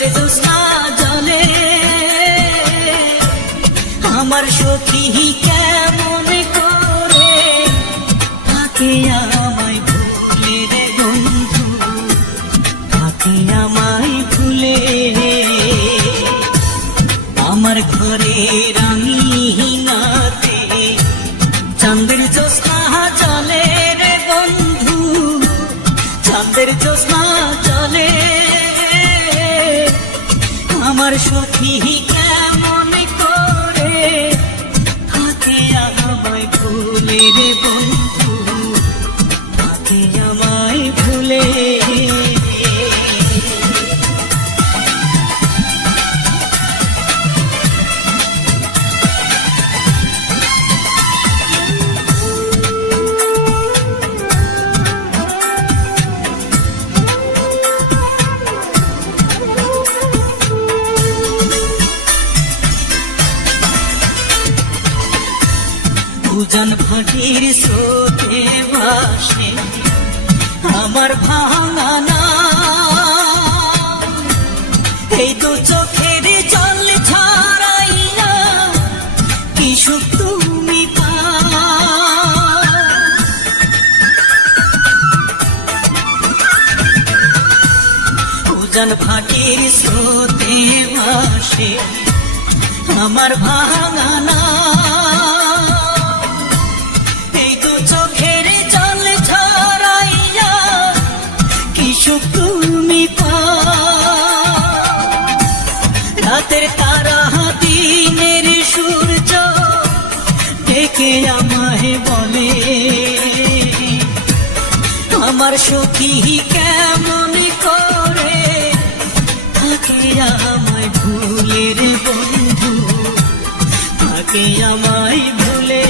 চাঁদের জ্যোৎস্না জলে আমার সখী কেমন করে থাকে আমায় ভুলে রে বন্ধু, থাকে আমায় ভুলে। আমার ঘরে রাঙিনাতে চাঁদের জ্যোৎস্না চলে রে বন্ধু, চাঁদের জ্যোৎস্না চলে আমার সখী কেমন করে থাকে আমায় ভুলে রে বন্ধু, থাকে আমায় ভুলে। উজান ভাটির স্রোতে ভাসে আমার ভাঙা নাম, এই দু চোখের জল ছড়াইয়া কি সুখ তুমি পাও। উজান ভাটির স্রোতে ভাসে আমার ভাঙা নাম, তুমি রাতের তারা দিনের সূর্য ডেকে আমায় বলে আমার সখী কেমন করে থাকে আমায় ভুলে রে বন্ধু, থাকে আমায় ভুলে।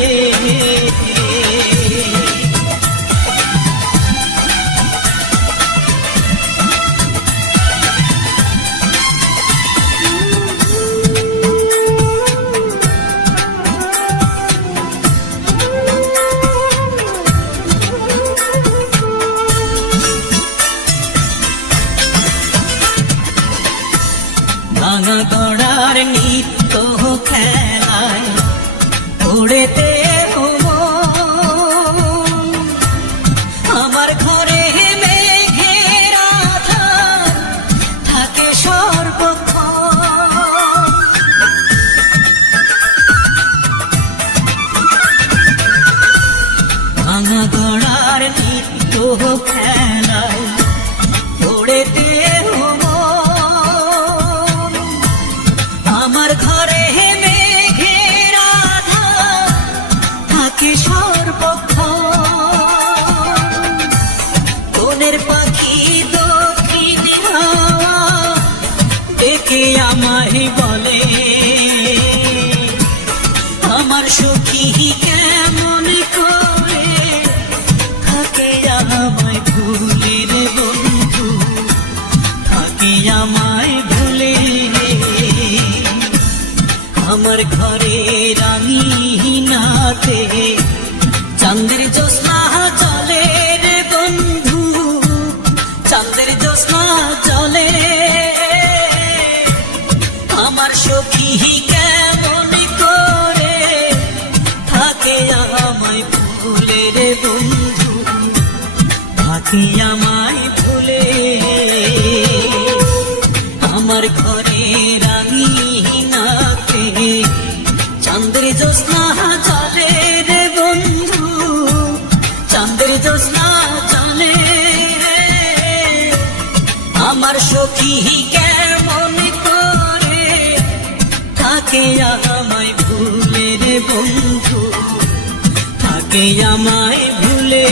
ভাঙা গড়ার নিত্য খেলায় উড়েতে আমার ঘরে মেঘের আধার থাকে সর্বক্ষণ। ভাঙা গড়ার নিত্য খেলায় উড়েতে আমার ঘরে মেঘের আধার থাকে সর্বক্ষণ। কোনের পাখি দক্ষিণ হাওয়া ডেকে আমায় বলে আমার সখী কেমন করে থাকে আমায় ভুলে রে বন্ধু, থাকে আমায় ভুলে। আমার ঘরে রাঙিনাতে চাঁদের জ্যোৎস্না চলে রে বন্ধু, চাঁদের জ্যোৎস্না চলে আমার সখী কেমন করে থাকে আমায় ভুলে রে বন্ধু, থাকে আমায় ভুলে। আমার ঘরে রাঙিনাতে চাঁদের জ্যোৎস্না চলে রে বন্ধু, চাঁদের জ্যোৎস্না চলে আমার সখী কেমন করে থাকে আমায় ভুলে রে বন্ধু, থাকে আমায় ভুলে।